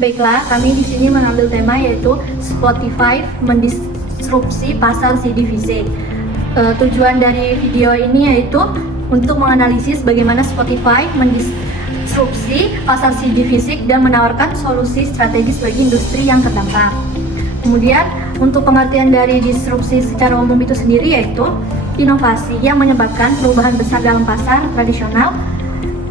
Baiklah, kami di sini mengambil tema yaitu Spotify mendisrupsi pasar CD fisik. Tujuan dari video ini yaitu untuk menganalisis bagaimana Spotify mendisrupsi pasar CD fisik dan menawarkan solusi strategis bagi industri yang terdampak. Kemudian, untuk pengertian dari disrupsi secara umum itu sendiri yaitu inovasi yang menyebabkan perubahan besar dalam pasar tradisional.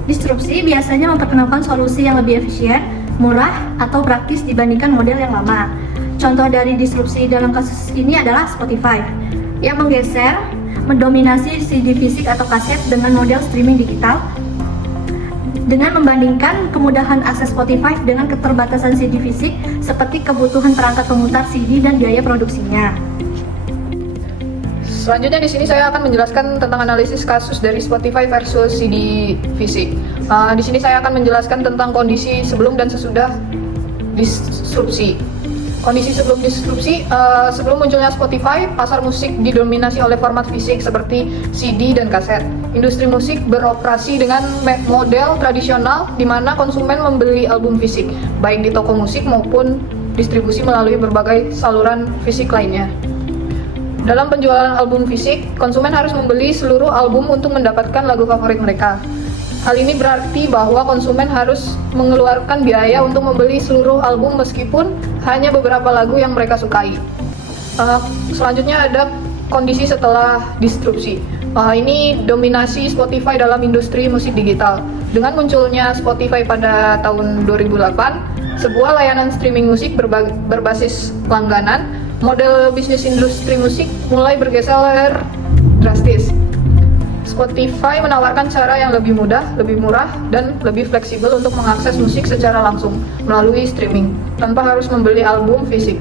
Disrupsi biasanya memperkenalkan solusi yang lebih efisien, murah, atau praktis dibandingkan model yang lama. Contoh dari disrupsi dalam kasus ini adalah Spotify, yang menggeser, mendominasi CD fisik atau kaset dengan model streaming digital. Dengan membandingkan kemudahan akses Spotify dengan keterbatasan CD fisik seperti kebutuhan perangkat pemutar CD dan biaya produksinya. Selanjutnya di sini saya akan menjelaskan tentang analisis kasus dari Spotify versus CD fisik. Di sini saya akan menjelaskan tentang kondisi sebelum dan sesudah disrupsi. Kondisi sebelum disrupsi, sebelum munculnya Spotify, pasar musik didominasi oleh format fisik seperti CD dan kaset. Industri musik beroperasi dengan model tradisional di mana konsumen membeli album fisik, baik di toko musik maupun distribusi melalui berbagai saluran fisik lainnya. Dalam penjualan album fisik, konsumen harus membeli seluruh album untuk mendapatkan lagu favorit mereka. Hal ini berarti bahwa konsumen harus mengeluarkan biaya untuk membeli seluruh album meskipun hanya beberapa lagu yang mereka sukai. Selanjutnya ada kondisi setelah disrupsi. Ini dominasi Spotify dalam industri musik digital. Dengan munculnya Spotify pada tahun 2008, sebuah layanan streaming musik berbasis langganan, model bisnis industri musik mulai bergeser drastis. Spotify menawarkan cara yang lebih mudah, lebih murah, dan lebih fleksibel untuk mengakses musik secara langsung melalui streaming, tanpa harus membeli album fisik.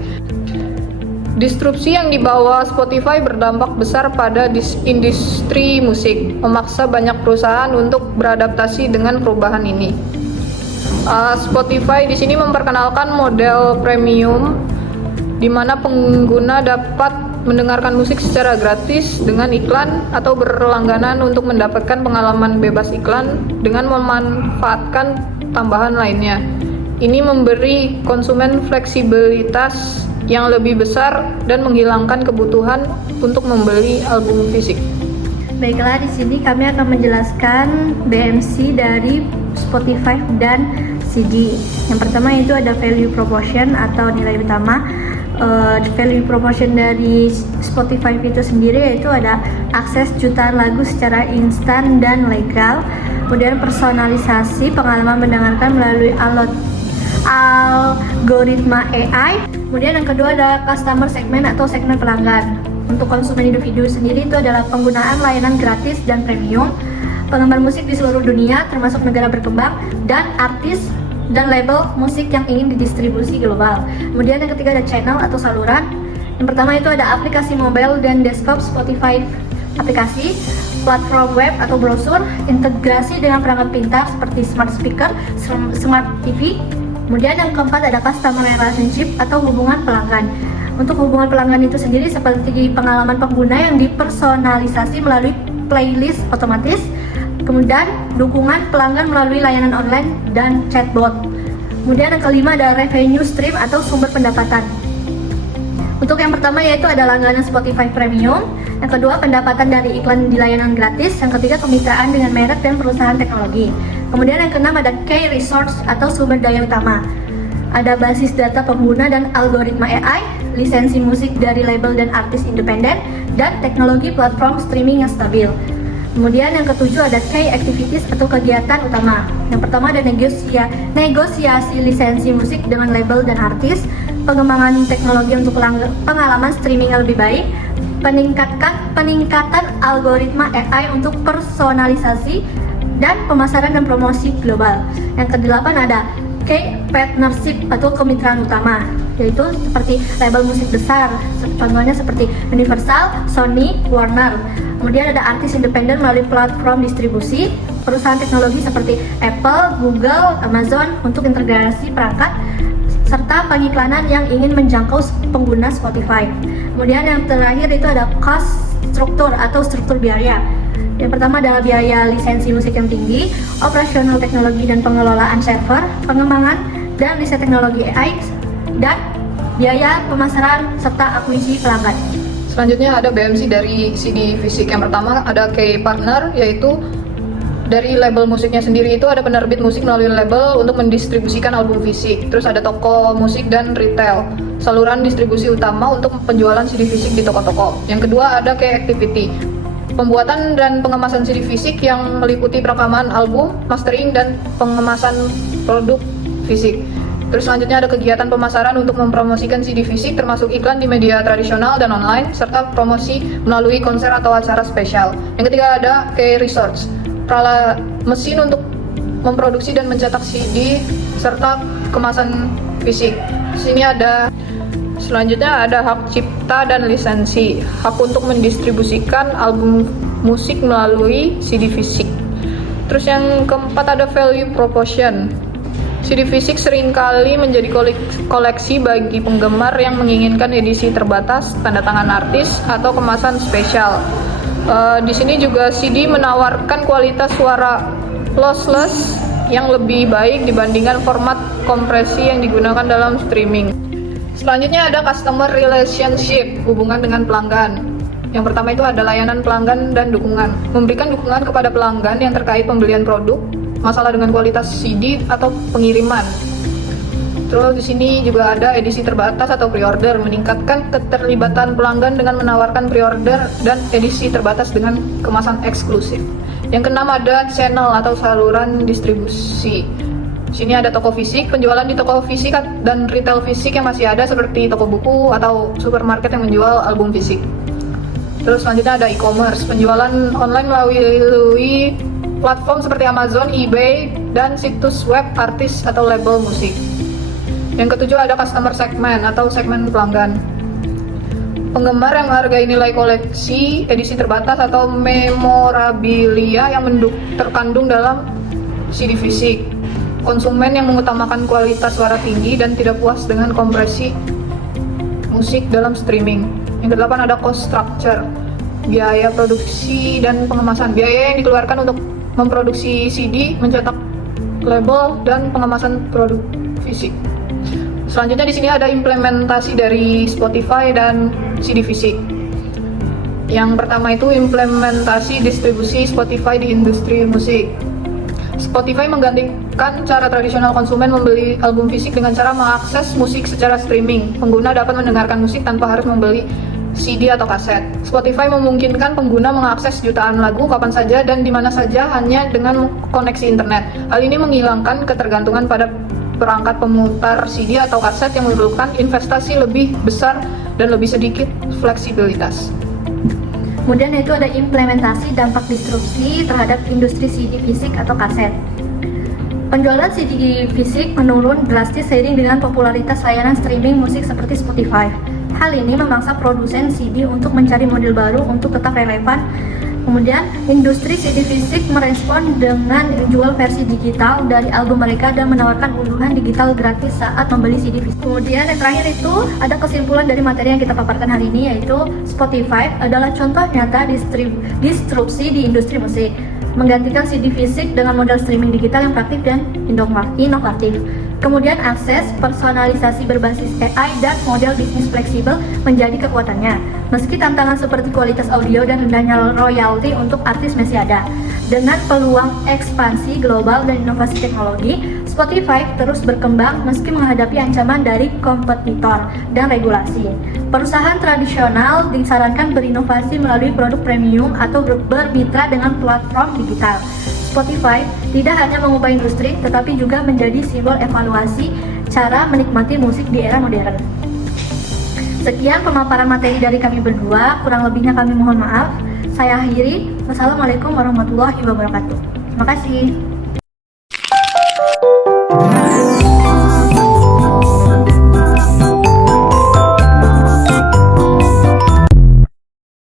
Disrupsi yang dibawa Spotify berdampak besar pada industri musik, memaksa banyak perusahaan untuk beradaptasi dengan perubahan ini. Spotify di sini memperkenalkan model premium, di mana pengguna dapat mendengarkan musik secara gratis dengan iklan atau berlangganan untuk mendapatkan pengalaman bebas iklan dengan memanfaatkan tambahan lainnya. Ini memberi konsumen fleksibilitas yang lebih besar dan menghilangkan kebutuhan untuk membeli album fisik. Baiklah, di sini kami akan menjelaskan BMC dari Spotify dan CD. Yang pertama itu ada value proposition atau nilai utama. Value proposition dari Spotify itu sendiri yaitu ada akses jutaan lagu secara instan dan legal, kemudian personalisasi pengalaman mendengarkan melalui algoritma AI, kemudian yang kedua ada customer segment atau segmen pelanggan. Untuk konsumen individu sendiri itu adalah penggunaan layanan gratis dan premium, penggemar musik di seluruh dunia termasuk negara berkembang, dan artis dan label musik yang ingin didistribusi global. Kemudian yang ketiga ada channel atau saluran. Yang pertama itu ada aplikasi mobile dan desktop Spotify aplikasi, platform web atau browser, integrasi dengan perangkat pintar seperti smart speaker, smart TV. Kemudian yang keempat ada customer relationship atau hubungan pelanggan. Untuk hubungan pelanggan itu sendiri seperti pengalaman pengguna yang dipersonalisasi melalui playlist otomatis. Kemudian dukungan pelanggan melalui layanan online dan chatbot. Kemudian yang kelima ada revenue stream atau sumber pendapatan. Untuk yang pertama yaitu ada langganan Spotify Premium, yang kedua pendapatan dari iklan di layanan gratis, yang ketiga kemitraan dengan merek dan perusahaan teknologi. Kemudian yang keenam ada key resource atau sumber daya utama. Ada basis data pengguna dan algoritma AI, lisensi musik dari label dan artis independen, dan teknologi platform streaming yang stabil. Kemudian yang ketujuh ada key activities atau kegiatan utama. Yang pertama ada negosiasi lisensi musik dengan label dan artis, pengembangan teknologi untuk pengalaman streaming yang lebih baik, peningkatan algoritma AI untuk personalisasi, dan pemasaran dan promosi global. Yang kedelapan ada key partnership atau kemitraan utama, yaitu seperti label musik besar, contohnya seperti Universal, Sony, Warner. Kemudian ada artis independen melalui platform distribusi, perusahaan teknologi seperti Apple, Google, Amazon untuk integrasi perangkat, serta pengiklanan yang ingin menjangkau pengguna Spotify. Kemudian yang terakhir itu ada cost struktur atau struktur biaya. Yang pertama adalah biaya lisensi musik yang tinggi, operasional teknologi dan pengelolaan server, pengembangan dan riset teknologi AI, dan biaya pemasaran serta akuisisi pelanggan. Selanjutnya ada BMC dari CD fisik. Yang pertama ada key partner, yaitu dari label musiknya sendiri itu ada penerbit musik melalui label untuk mendistribusikan album fisik. Terus ada toko musik dan retail, saluran distribusi utama untuk penjualan CD fisik di toko-toko. Yang kedua ada key activity, pembuatan dan pengemasan CD fisik yang meliputi perekaman album, mastering, dan pengemasan produk fisik. Terus selanjutnya ada kegiatan pemasaran untuk mempromosikan CD fisik termasuk iklan di media tradisional dan online, serta promosi melalui konser atau acara spesial. Yang ketiga ada key research, mesin untuk memproduksi dan mencetak CD serta kemasan fisik. Di sini ada selanjutnya ada hak cipta dan lisensi, hak untuk mendistribusikan album musik melalui CD fisik. Terus yang keempat ada value proposition. CD fisik seringkali menjadi koleksi bagi penggemar yang menginginkan edisi terbatas, tanda tangan artis, atau kemasan spesial. Di sini juga CD menawarkan kualitas suara lossless yang lebih baik dibandingkan format kompresi yang digunakan dalam streaming. Selanjutnya ada customer relationship, hubungan dengan pelanggan. Yang pertama itu ada layanan pelanggan dan dukungan. Memberikan dukungan kepada pelanggan yang terkait pembelian produk, masalah dengan kualitas CD atau pengiriman. Terus di sini juga ada edisi terbatas atau pre-order, meningkatkan keterlibatan pelanggan dengan menawarkan pre-order dan edisi terbatas dengan kemasan eksklusif. Yang keenam ada channel atau saluran distribusi. Di sini ada toko fisik, penjualan di toko fisik dan retail fisik yang masih ada seperti toko buku atau supermarket yang menjual album fisik. Terus selanjutnya ada e-commerce, penjualan online melalui platform seperti Amazon, eBay, dan situs web artis atau label musik. Yang ketujuh ada customer segment atau segmen pelanggan. Penggemar yang menghargai nilai koleksi, edisi terbatas, atau memorabilia yang terkandung dalam CD fisik. Konsumen yang mengutamakan kualitas suara tinggi dan tidak puas dengan kompresi musik dalam streaming. Yang kedelapan ada cost structure, biaya produksi dan pengemasan. Biaya yang dikeluarkan untuk memproduksi CD, mencetak label, dan pengemasan produk fisik. Selanjutnya di sini ada implementasi dari Spotify dan CD fisik. Yang pertama itu implementasi distribusi Spotify di industri musik. Spotify menggantikan cara tradisional konsumen membeli album fisik dengan cara mengakses musik secara streaming. Pengguna dapat mendengarkan musik tanpa harus membeli CD atau kaset. Spotify memungkinkan pengguna mengakses jutaan lagu kapan saja dan di mana saja hanya dengan koneksi internet. Hal ini menghilangkan ketergantungan pada perangkat pemutar CD atau kaset yang memerlukan investasi lebih besar dan lebih sedikit fleksibilitas. Kemudian itu ada implementasi dampak disrupsi terhadap industri CD fisik atau kaset. Penjualan CD fisik menurun drastis seiring dengan popularitas layanan streaming musik seperti Spotify. Hal ini memaksa produsen CD untuk mencari model baru untuk tetap relevan. Kemudian, industri CD fisik merespon dengan menjual versi digital dari album mereka dan menawarkan unduhan digital gratis saat membeli CD fisik. Kemudian, yang terakhir itu ada kesimpulan dari materi yang kita paparkan hari ini, yaitu Spotify adalah contoh nyata disrupsi di industri musik, menggantikan CD fisik dengan model streaming digital yang praktis dan inovatif. Kemudian akses personalisasi berbasis AI dan model bisnis fleksibel menjadi kekuatannya. Meski tantangan seperti kualitas audio dan rendahnya royalti untuk artis masih ada. Dengan peluang ekspansi global dan inovasi teknologi, Spotify terus berkembang meski menghadapi ancaman dari kompetitor dan regulasi. Perusahaan tradisional disarankan berinovasi melalui produk premium atau bermitra dengan platform digital. Spotify tidak hanya mengubah industri, tetapi juga menjadi simbol evaluasi cara menikmati musik di era modern. Sekian pemaparan materi dari kami berdua, kurang lebihnya kami mohon maaf. Saya akhiri. Wassalamualaikum warahmatullahi wabarakatuh. Terima kasih.